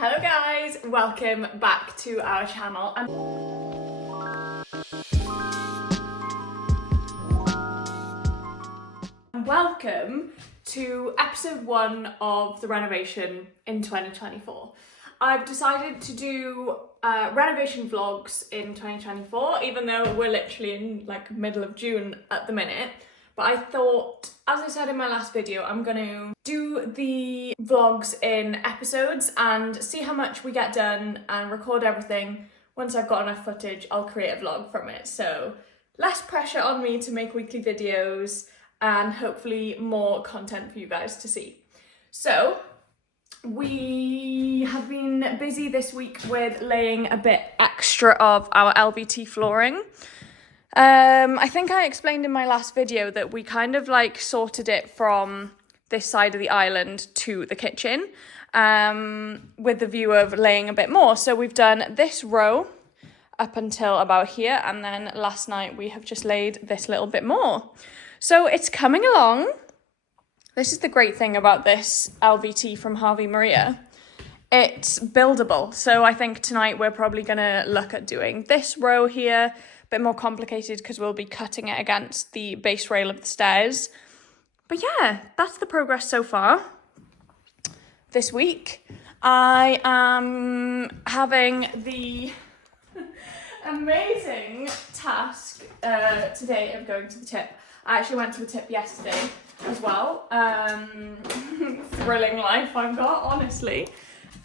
Hello guys, welcome back to our channel and welcome to episode 1 of the renovation in 2024. I've decided to do renovation vlogs in 2024, even though we're literally in like middle of June at the minute. But I thought, as I said in my last video, I'm going to do the vlogs in episodes and see how much we get done and record everything. Once I've got enough footage, I'll create a vlog from it. So less pressure on me to make weekly videos and hopefully more content for you guys to see. So we have been busy this week with laying a bit extra of our LVT flooring. I think I explained in my last video that we kind of like sorted it from this side of the island to the kitchen with the view of laying a bit more. So we've done this row up until about here, and then last night we have just laid this little bit more. So it's coming along. This is the great thing about this LVT from Harvey Maria. It's buildable. So I think tonight we're probably going to look at doing this row here. Bit more complicated because we'll be cutting it against the base rail of the stairs. But yeah, that's the progress so far. This week, I am having the amazing task today of going to the tip. I actually went to the tip yesterday as well. Thrilling life I've got, honestly.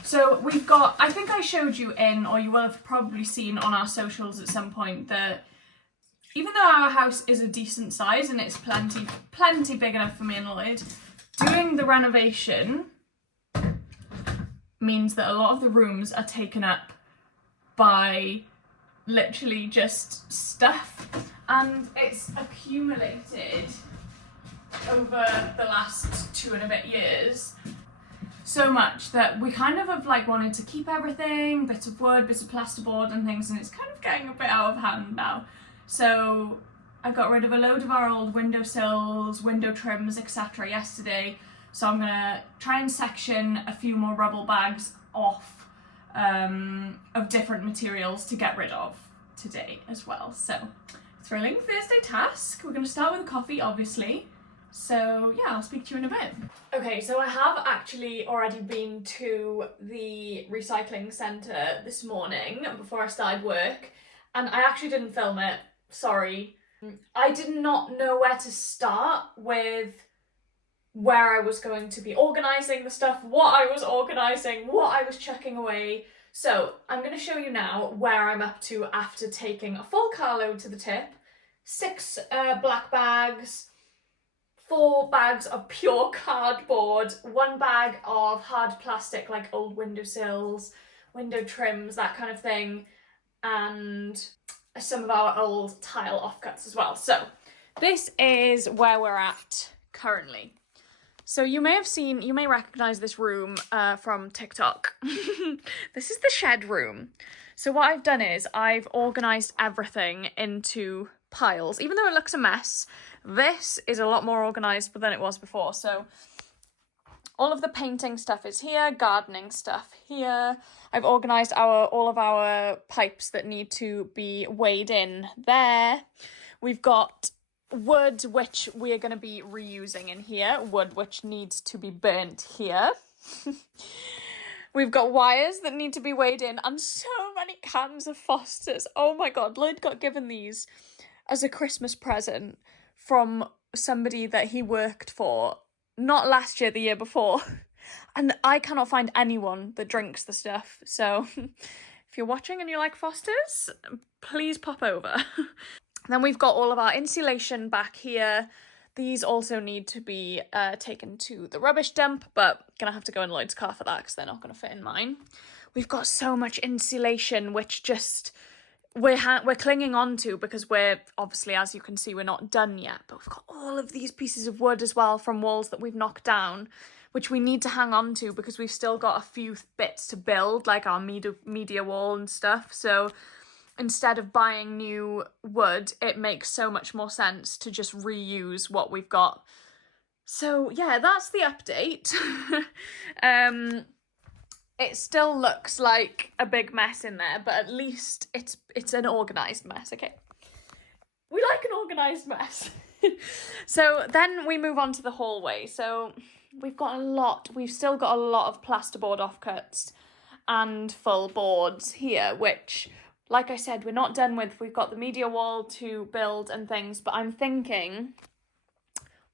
So we've got, I think I showed you in, or you will have probably seen on our socials at some point, that even though our house is a decent size and it's plenty big enough for me and Lloyd, doing the renovation means that a lot of the rooms are taken up by literally just stuff, and it's accumulated over the last 2 and a bit years. So much that we kind of have like wanted to keep everything, bits of wood, bits of plasterboard and things, and it's kind of getting a bit out of hand now. So I got rid of a load of our old windowsills, window trims, etc. yesterday. So I'm gonna try and section a few more rubble bags off of different materials to get rid of today as well. So thrilling Thursday task. We're gonna start with a coffee, obviously. So yeah, I'll speak to you in a bit. Okay, so I have actually already been to the recycling centre this morning before I started work, and I actually didn't film it, sorry. I did not know where to start with where I was going to be organising the stuff, what I was organising, what I was chucking away. So I'm going to show you now where I'm up to after taking a full carload to the tip, 6 black bags, 4 bags of pure cardboard, 1 bag of hard plastic like old windowsills, window trims, that kind of thing, and some of our old tile offcuts as well. So this is where we're at currently. So you may recognise this room from TikTok. This is the shed room. So what I've done is I've organised everything into piles. Even though it looks a mess, this is a lot more organised than it was before. So all of the painting stuff is here, gardening stuff here. I've organised all of our pipes that need to be weighed in there. We've got wood which we are going to be reusing in here, wood which needs to be burnt here. We've got wires that need to be weighed in, and so many cans of Fosters. Oh my god, Lloyd got given these as a Christmas present from somebody that he worked for, not last year, the year before. And I cannot find anyone that drinks the stuff. So if you're watching and you like Fosters, please pop over. Then we've got all of our insulation back here. These also need to be taken to the rubbish dump, but gonna have to go in Lloyd's car for that because they're not gonna fit in mine. We've got so much insulation, which just we're clinging on to because we're obviously, as you can see, we're not done yet. But we've got all of these pieces of wood as well from walls that we've knocked down, which we need to hang on to because we've still got a few bits to build, like our media wall and stuff. So instead of buying new wood, it makes so much more sense to just reuse what we've got. So yeah, that's the update. it still looks like a big mess in there, but at least it's an organised mess, okay? We like an organised mess. So then we move on to the hallway. So we've still got a lot of plasterboard offcuts and full boards here, which, like I said, we're not done with. We've got the media wall to build and things, but I'm thinking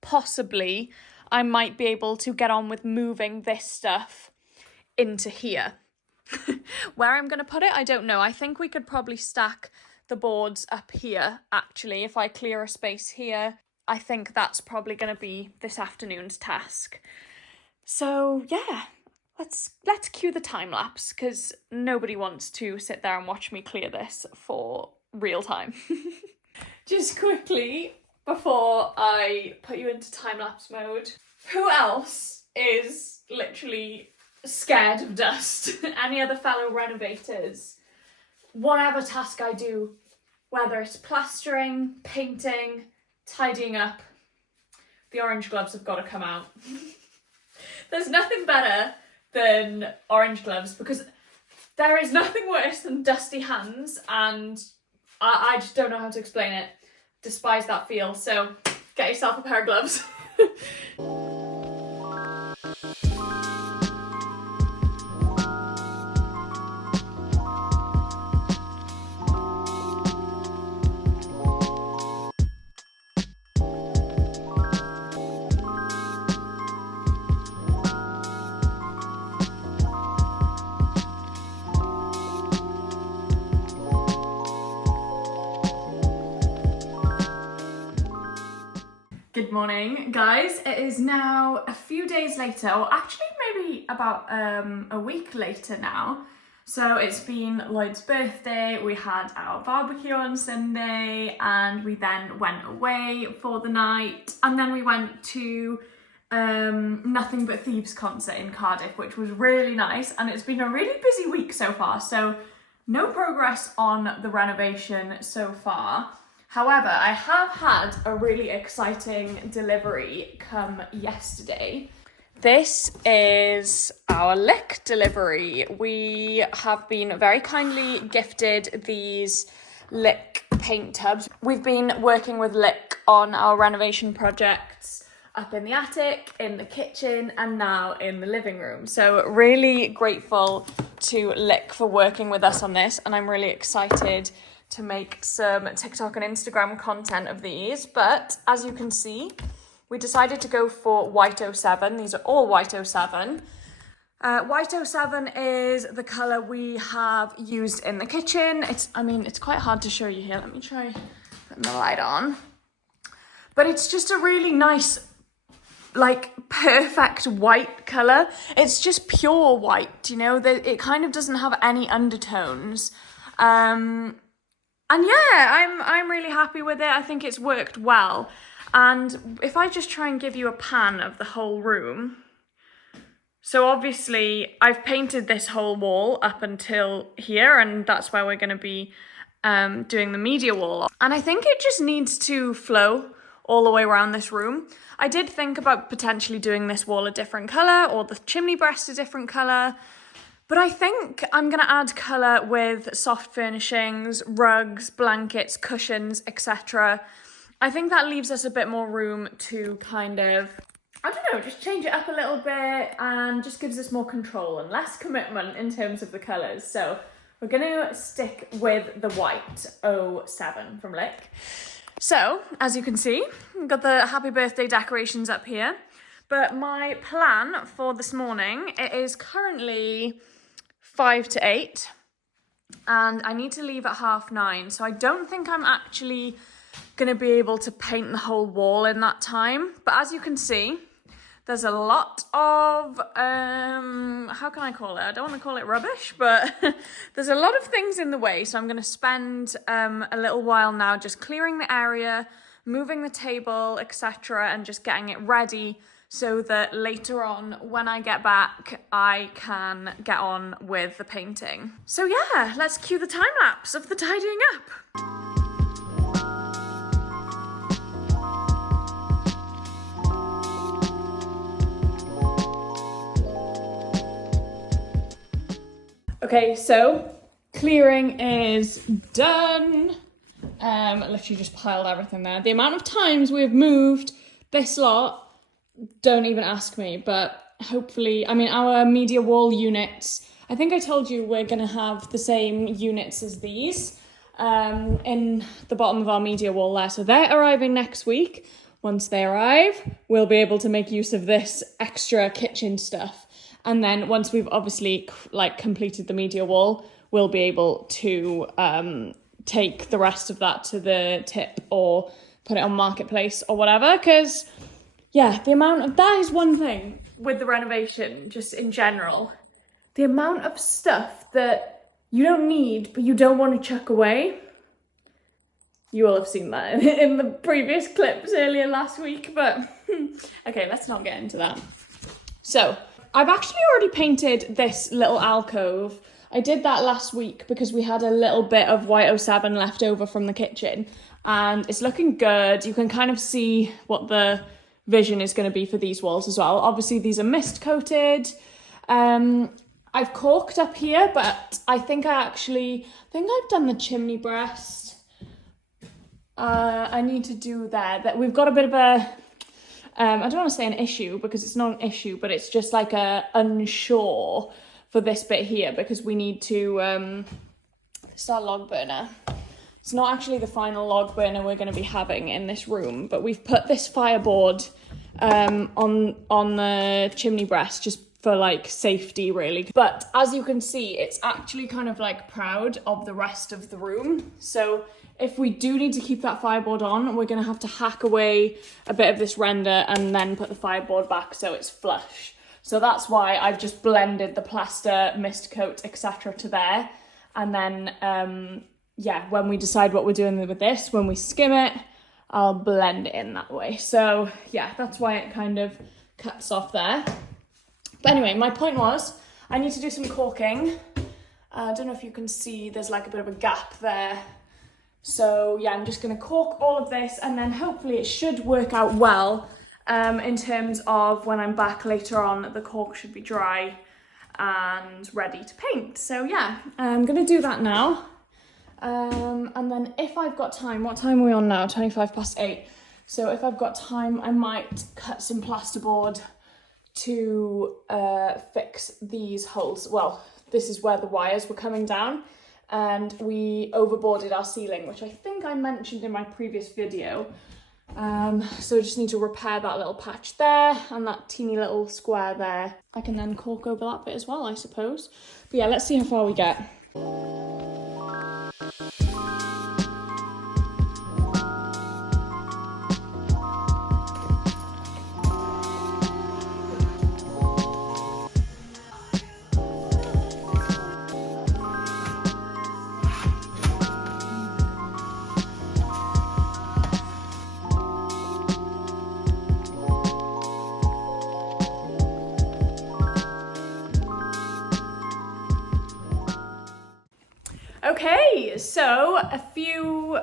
possibly I might be able to get on with moving this stuff into here. Where I'm going to put it, I don't know. I think we could probably stack the boards up here, actually. If I clear a space here, I think that's probably going to be this afternoon's task. So yeah, let's cue the time lapse, because nobody wants to sit there and watch me clear this for real time. Just quickly, before I put you into time lapse mode, who else is literally scared of dust? Any other fellow renovators? Whatever task I do, whether it's plastering, painting, tidying up, the orange gloves have got to come out. There's nothing better than orange gloves, because there is nothing worse than dusty hands, and I just don't know how to explain it. Despise that feel, so get yourself a pair of gloves. Good morning, guys. It is now a few days later, or actually maybe about a week later now. So it's been Lloyd's birthday, we had our barbecue on Sunday, and we then went away for the night, and then we went to Nothing But Thieves concert in Cardiff, which was really nice, and it's been a really busy week so far, so no progress on the renovation so far. However, I have had a really exciting delivery come yesterday. This is our Lick delivery. We have been very kindly gifted these Lick paint tubs. We've been working with Lick on our renovation projects up in the attic, in the kitchen, and now in the living room. So really grateful to Lick for working with us on this, and I'm really excited to make some TikTok and Instagram content of these. But as you can see, we decided to go for white 07. These are all white 07. White 07 is the colour we have used in the kitchen. It's quite hard to show you here. Let me try putting the light on. But it's just a really nice, like, perfect white colour. It's just pure white, you know, it kind of doesn't have any undertones. And yeah, I'm really happy with it. I think it's worked well. And if I just try and give you a pan of the whole room. So obviously I've painted this whole wall up until here, and that's where we're going to be doing the media wall. And I think it just needs to flow all the way around this room. I did think about potentially doing this wall a different colour, or the chimney breast a different colour. But I think I'm going to add colour with soft furnishings, rugs, blankets, cushions, etc. I think that leaves us a bit more room to kind of, I don't know, just change it up a little bit, and just gives us more control and less commitment in terms of the colours. So we're going to stick with the white 07 from Lick. So, as you can see, we've got the happy birthday decorations up here. But my plan for this morning, it is currently 5 to 8, and I need to leave at 9:30, so I don't think I'm actually going to be able to paint the whole wall in that time. But as you can see, there's a lot of, how can I call it? I don't want to call it rubbish, but there's a lot of things in the way, so I'm going to spend a little while now just clearing the area, moving the table, etc., and just getting it ready, so that later on, when I get back, I can get on with the painting. So yeah, let's cue the time lapse of the tidying up. Okay, so clearing is done. Literally just piled everything there. The amount of times we've moved this lot, don't even ask me, but hopefully, I mean, our media wall units, I think I told you we're going to have the same units as these in the bottom of our media wall there. So they're arriving next week. Once they arrive, we'll be able to make use of this extra kitchen stuff. And then once we've obviously completed the media wall, we'll be able to take the rest of that to the tip or put it on Marketplace or whatever. Because, yeah, that is one thing with the renovation, just in general. The amount of stuff that you don't need, but you don't want to chuck away. You will have seen that in the previous clips earlier last week, but okay, let's not get into that. So, I've actually already painted this little alcove. I did that last week because we had a little bit of white 07 left over from the kitchen, and it's looking good. You can kind of see what the vision is going to be for these walls as well. Obviously, these are mist coated. I've caulked up here, but I think I've done the chimney breast. I need to do that we've got a bit of a, I don't want to say an issue because it's not an issue, but it's just like a unsure for this bit here because we need to, start log burner. It's not actually the final log burner we're going to be having in this room, but we've put this fireboard on the chimney breast just for like safety really. But as you can see, it's actually kind of like proud of the rest of the room. So if we do need to keep that fireboard on, we're going to have to hack away a bit of this render and then put the fireboard back so it's flush. So that's why I've just blended the plaster, mist coat, etc. to there. And then, when we decide what we're doing with this, when we skim it, I'll blend it in that way. So yeah, that's why it kind of cuts off there. But anyway, my point was, I need to do some caulking. I don't know if you can see, there's like a bit of a gap there. So yeah, I'm just going to caulk all of this and then hopefully it should work out well in terms of when I'm back later on, the caulk should be dry and ready to paint. So yeah, I'm going to do that now. And then if I've got time, what time are we on now? 8:25. So if I've got time, I might cut some plasterboard to fix these holes. Well, this is where the wires were coming down and we overboarded our ceiling, which I think I mentioned in my previous video. So I just need to repair that little patch there and that teeny little square there. I can then caulk over that bit as well, I suppose. But yeah, let's see how far we get. Okay, so a few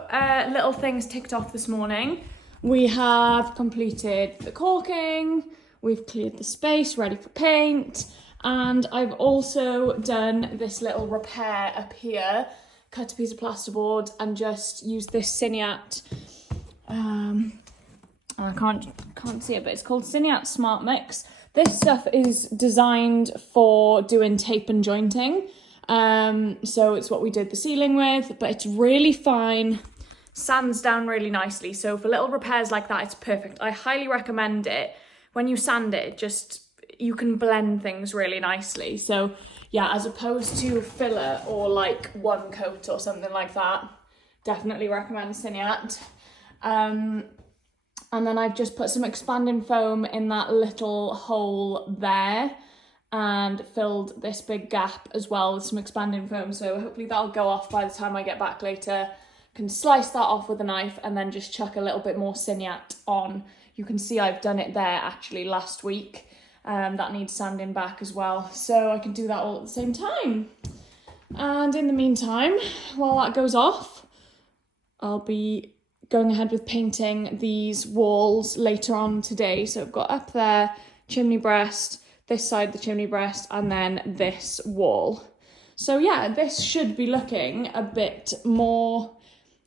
little things ticked off this morning. We have completed the caulking, we've cleared the space, ready for paint, and I've also done this little repair up here, cut a piece of plasterboard and just used this Cineat, I can't see it, but it's called Cineat Smart Mix. This stuff is designed for doing tape and jointing. So it's what we did the ceiling with, but it's really fine, sands down really nicely. So for little repairs like that, it's perfect. I highly recommend it. When you sand it, you can blend things really nicely. So yeah, as opposed to filler or like one coat or something like that, definitely recommend Cineat. And then I've just put some expanding foam in that little hole there and filled this big gap as well with some expanding foam. So hopefully that'll go off by the time I get back later. Can slice that off with a knife and then just chuck a little bit more Cineat on. You can see I've done it there actually last week. That needs sanding back as well. So I can do that all at the same time. And in the meantime, while that goes off, I'll be going ahead with painting these walls later on today. So I've got up there, chimney breast, this side the chimney breast, and then this wall. So yeah, this should be looking a bit more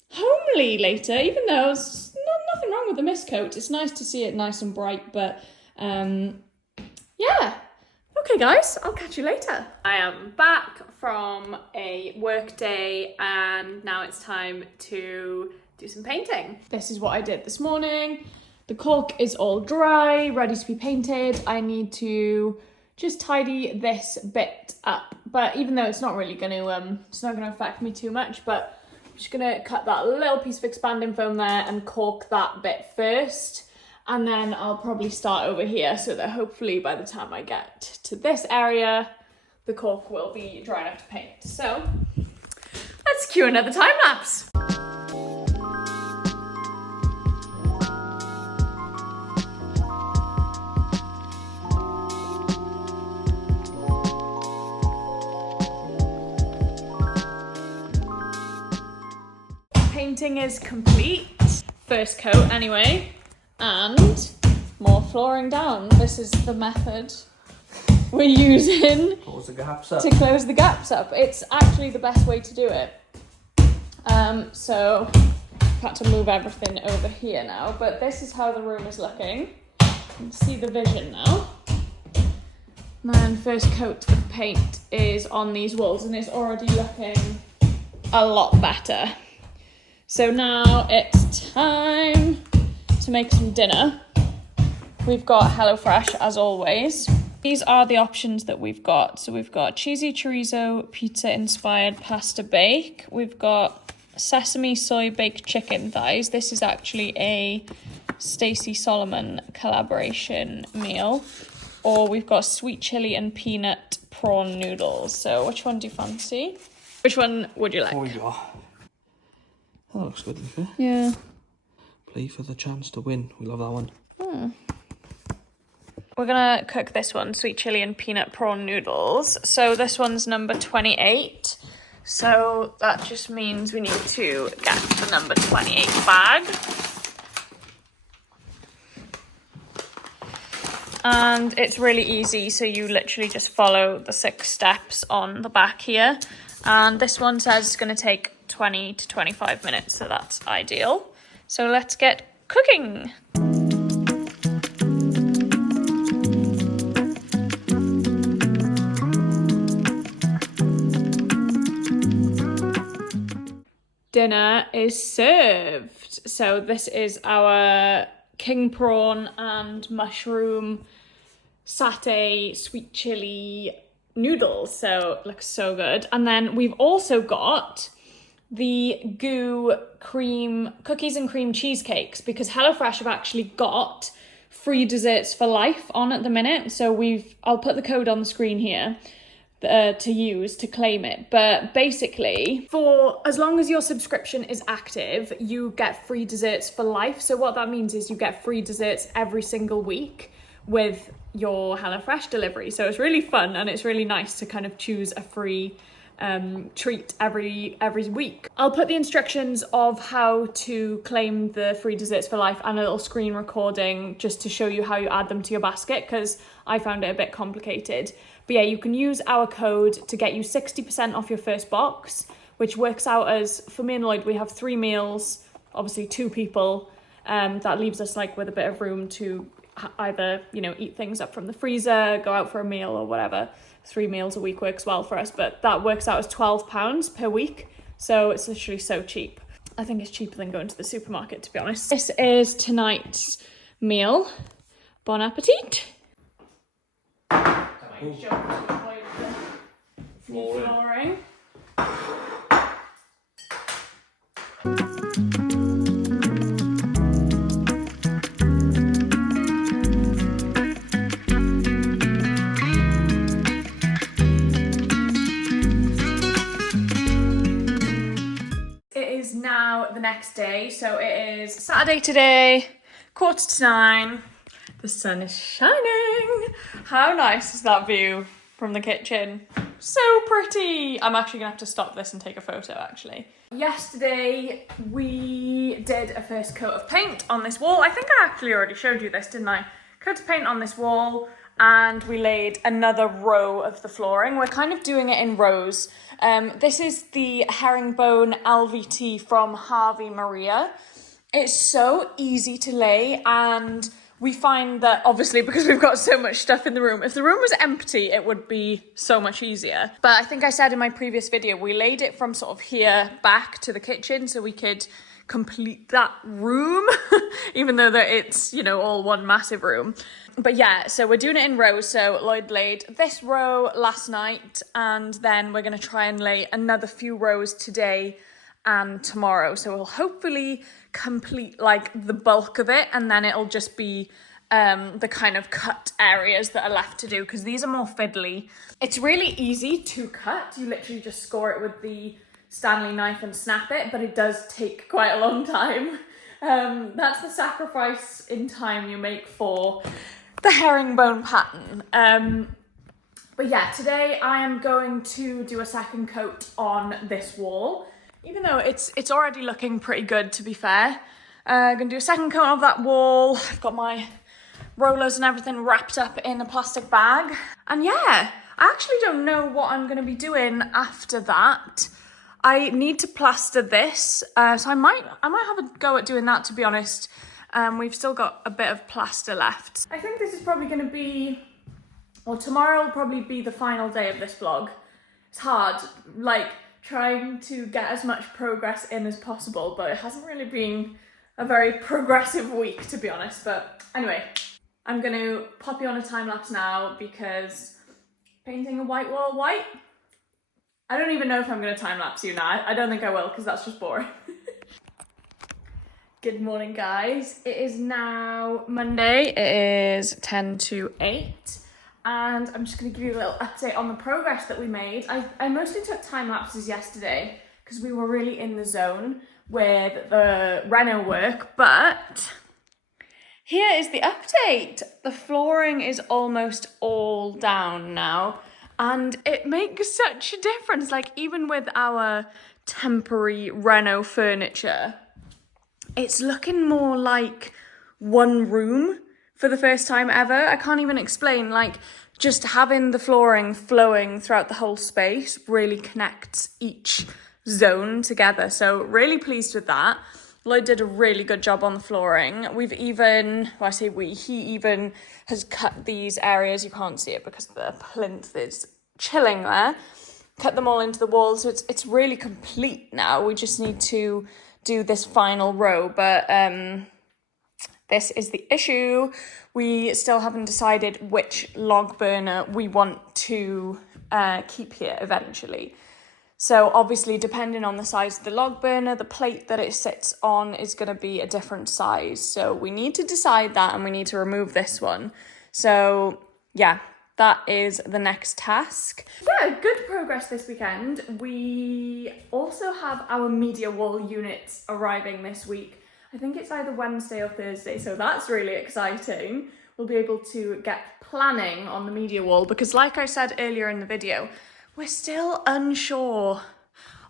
homely later, even though there's nothing wrong with the mist coat. It's nice to see it nice and bright, but yeah. Okay guys, I'll catch you later. I am back from a work day and now it's time to do some painting. This is what I did this morning. The caulk is all dry, ready to be painted. I need to just tidy this bit up, but even though it's not really gonna, it's not gonna affect me too much, but I'm just gonna cut that little piece of expanding foam there and caulk that bit first. And then I'll probably start over here so that hopefully by the time I get to this area, the caulk will be dry enough to paint. So let's cue another time lapse. Painting is complete. First coat anyway. And more flooring down. This is the method we're using Close the gaps up. to close the gaps up. It's actually the best way to do it. So I've had to move everything over here now, but this is how the room is looking. You can see the vision now. And then first coat of paint is on these walls and it's already looking a lot better. So now it's time to make some dinner. We've got HelloFresh as always. These are the options that we've got. So we've got cheesy chorizo, pizza inspired pasta bake. We've got sesame soy baked chicken thighs. This is actually a Stacey Solomon collaboration meal. Or we've got sweet chili and peanut prawn noodles. So which one do you fancy? Which one would you like? Oh yeah. That looks good, Lisa. Yeah. Play for the chance to win. We love that one. We're gonna cook this one, sweet chili and peanut prawn noodles. So this one's number 28. So that just means we need to get the number 28 bag. And it's really easy. So you literally just follow the 6 steps on the back here. And this one says it's gonna take 20 to 25 minutes. So that's ideal. So let's get cooking. Dinner is served. So this is our king prawn and mushroom satay sweet chili noodles. So it looks so good. And then we've also got the goo cream cookies and cream cheesecakes because HelloFresh have actually got free desserts for life on at the minute. So I'll put the code on the screen here to use to claim it. But basically, for as long as your subscription is active, you get free desserts for life. So what that means is you get free desserts every single week with your HelloFresh delivery. So it's really fun and it's really nice to kind of choose a free treat every week. I'll put the instructions of how to claim the free desserts for life and a little screen recording just to show you how you add them to your basket because I found it a bit complicated. But yeah, you can use our code to get you 60% off your first box, which works out as, for me and Lloyd, we have 3 meals, obviously 2 people. That leaves us like with a bit of room to either, you know, eat things up from the freezer, go out for a meal or whatever. 3 meals a week works well for us, but that works out as £12 per week. So it's literally so cheap. I think it's cheaper than going to the supermarket, to be honest. This is tonight's meal. Bon appetit. Flooring. Now the next day, so it is Saturday today, 9:15. The sun is shining. How nice is that view from the kitchen? So pretty. I'm actually gonna have to stop this and take a photo actually. Yesterday we did a first coat of paint on this wall. I think I actually already showed you this, didn't I? Coat of paint on this wall. and we laid another row of the flooring. We're kind of doing it in rows. This is the Herringbone LVT from Harvey Maria. It's so easy to lay, and we find that obviously because we've got so much stuff in the room, if the room was empty, it would be so much easier. But I think I said in my previous video, we laid it from sort of here back to the kitchen so we could complete that room, even though that it's, you know, all one massive room. But yeah, so we're doing it in rows. So Lloyd laid this row last night, and then we're going to try and lay another few rows today and tomorrow. So we'll hopefully complete like the bulk of it, and then it'll just be the kind of cut areas that are left to do, because these are more fiddly. It's really easy to cut. You literally just score it with the Stanley knife and snap it, but it does take quite a long time. That's the sacrifice in time you make for the herringbone pattern. But yeah, today I am going to do a second coat on this wall, even though it's already looking pretty good, to be fair. I'm gonna do a second coat of that wall. I've got my rollers and everything wrapped up in a plastic bag. And yeah, I actually don't know what I'm gonna be doing after that. I need to plaster this, so I might have a go at doing that, to be honest. We've still got a bit of plaster left. I think this is probably going to be, well, tomorrow will probably be the final day of this vlog. It's hard, like, trying to get as much progress in as possible, but it hasn't really been a very progressive week, to be honest. But anyway, I'm going to pop you on a time lapse now, because painting a white wall white, I don't even know if I'm going to time-lapse you now. I don't think I will, because that's just boring. Good morning, guys. It is now Monday. It is 10 to 8. And I'm just going to give you a little update on the progress that we made. I mostly took time-lapses yesterday, because we were really in the zone with the reno work. But here is the update. The flooring is almost all down now. And it makes such a difference, like even with our temporary reno furniture, it's looking more like one room for the first time ever. I can't even explain, like just having the flooring flowing throughout the whole space really connects each zone together. So really pleased with that. Lloyd did a really good job on the flooring. We've even, well, I say we, he even has cut these areas. You can't see it because the plinth is chilling there. Cut them all into the walls, so it's really complete now. We just need to do this final row, but this is the issue. We still haven't decided which log burner we want to keep here eventually. So obviously, depending on the size of the log burner, the plate that it sits on is going to be a different size. So we need to decide that, and we need to remove this one. So yeah, that is the next task. Yeah, good progress this weekend. We also have our media wall units arriving this week. I think it's either Wednesday or Thursday, so that's really exciting. We'll be able to get planning on the media wall, because like I said earlier in the video, we're still unsure.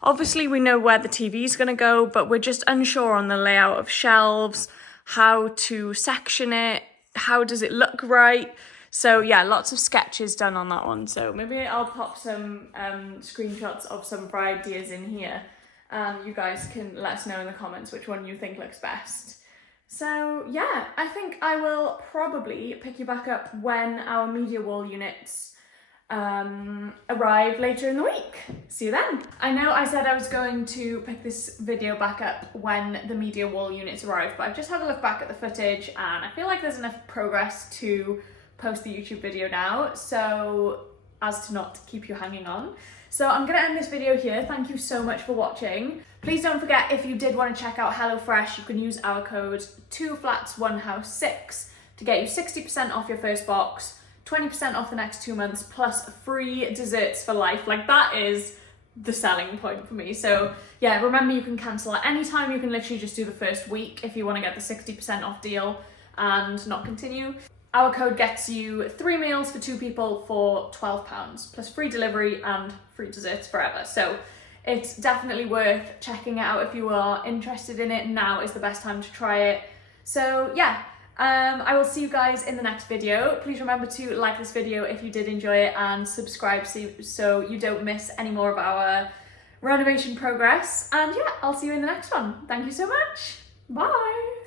Obviously, we know where the TV is going to go, but we're just unsure on the layout of shelves, how to section it, how does it look right. So yeah, lots of sketches done on that one. So maybe I'll pop some screenshots of some of our ideas in here. You guys can let us know in the comments which one you think looks best. So yeah, I think I will probably pick you back up when our media wall units arrive later in the week. See you then. I know I said I was going to pick this video back up when the media wall units arrive, but I've just had a look back at the footage and I feel like there's enough progress to post the YouTube video now, so as to not keep you hanging on. So I'm gonna end this video here. Thank you so much for watching. Please don't forget, if you did want to check out HelloFresh, you can use our code 2flats1house6 to get you 60% off your first box, 20% off the next 2 months, plus free desserts for life. Like, that is the selling point for me. So yeah, remember, you can cancel at any time. You can literally just do the first week if you want to get the 60% off deal and not continue. Our code gets you 3 meals for 2 people for £12, plus free delivery and free desserts forever. So it's definitely worth checking it out if you are interested in it. Now is the best time to try it. So yeah, I will see you guys in the next video. Please remember to like this video if you did enjoy it and subscribe so you don't miss any more of our renovation progress. And yeah, I'll see you in the next one. Thank you so much. Bye.